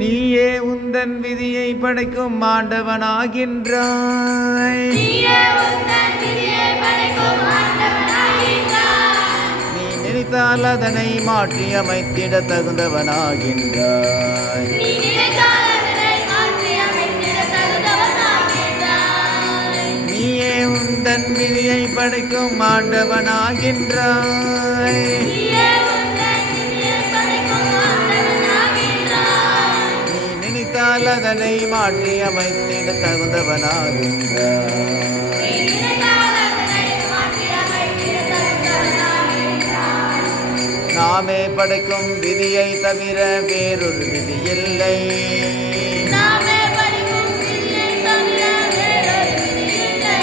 நீயே உந்தன் விதியை படைக்கும் ஆண்டவனாகின்றாய் நீயே உந்தன் விதியை படைக்கும் ஆண்டவனாகின்றாய். நீ நினைத்தால் அதனை மாற்றி அமைத்திட தகுந்தவனாகின்றாய் நீ நினைத்தால் அதனை மாற்றி அமைத்திட தகுந்தவனாகின்றாய். நீயே உந்தன் விதியை படைக்கும் ஆண்டவனாகின்றாய் நினைத்தால் அதனை மாற்றி அமைத்திட தகுந்தவனாகின்றாய் நாமே படைக்கும் விதியை தவிர வேறொரு விதி இல்லை விதியை தவிர வேறொரு விதி இல்லை.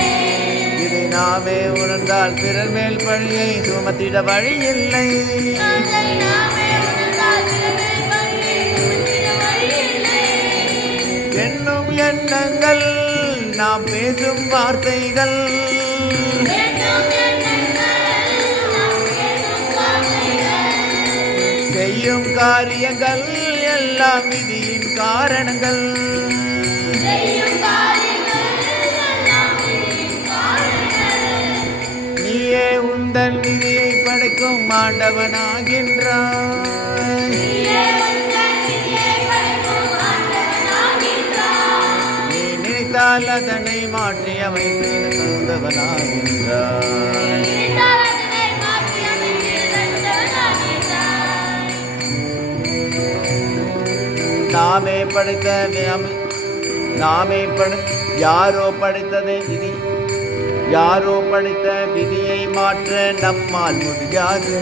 இதை நாமே உணர்ந்தால் பிறர் மேல் பழியை சுமத்திட வழி இல்லை எண்ணங்கள் நாம் பேசும் வார்த்தைகள். செய்யும் காரியங்கள் எல்லாம் விதியின் காரணங்கள். நீயே உந்தன் விதியை படைக்கும் ஆண்டவனாகின்றாய் நினைத்தால் அதனை மாற்றி அமைத்து தகுந்தவனாகின்றாய் நாமே படைத்த நாமே படை யாரோ படைத்ததை விதி. யாரோ படைத்த விதியை மாற்ற நம்மால் முடியாது.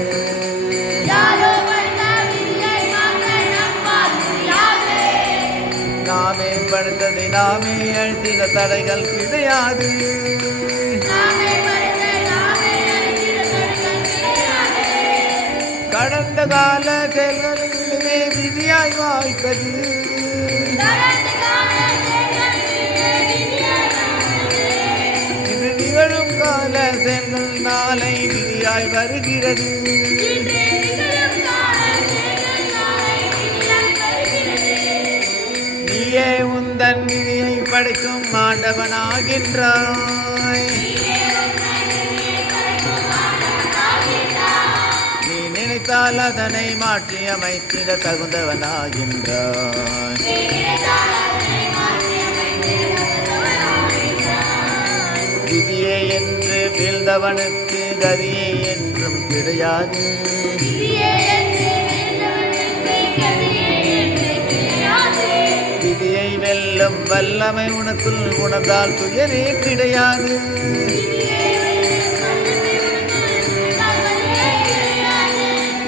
நாமே படைத்ததை நாமே அழுத்தின தடைகள் கிடையாது. கடந்த கால செயல்களிலே விதியாய் வாழ்ந்தது. இது நிகழும் கால செயல்கள் நாளை விதியாய் வருகிறது நீயே படைக்கும் மாண்டவனாகின்றாய் நீ நினைத்தால் அதனை மாற்றி அமைத்திட தகுந்தவனாகின்றாய் நீ நினைத்தால் அதனை மாற்றி அமைத்திட தகுந்தவனாகின்றாய். விதியே என்று வீழ்ந்தவனுக்கு கதியே என்றும் கிடையாது வெல்லும் வல்லமை உனக்குள் உணர்ந்தால் துயரே கிடையாது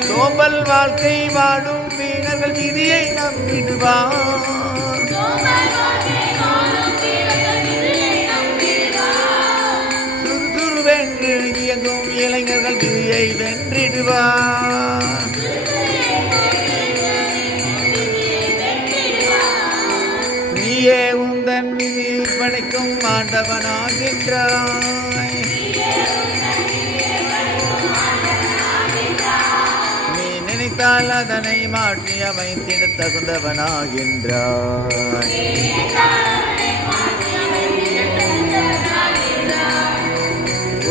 சோம்பல் வாழ்க்கை வாடும் வீணர்கள் விதியை நம்பிடுவார் சோம்பல் வாழும் வீரர்கள் விதியை நம்பிடுவார். சுறுசுறுவென்று இயங்கும் இளைஞர்கள் விதியை வென்றிடுவார் நீயே உந்தன் விதியை படைக்கும் ஆண்டவனாகின்றாய் நீ நினைத்தால் அதனை மாற்றி அமைத்திட தகுந்தவனாகின்றாய்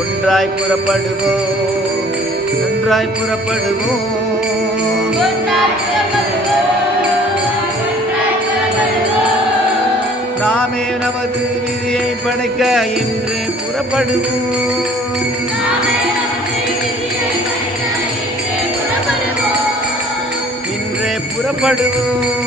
ஒன்றாய் புறப்படுவோம் நன்றாய் புறப்படுவோம். நமது விதியை படைக்க இன்று புறப்படுவோம். இன்றே புறப்படுவோம்.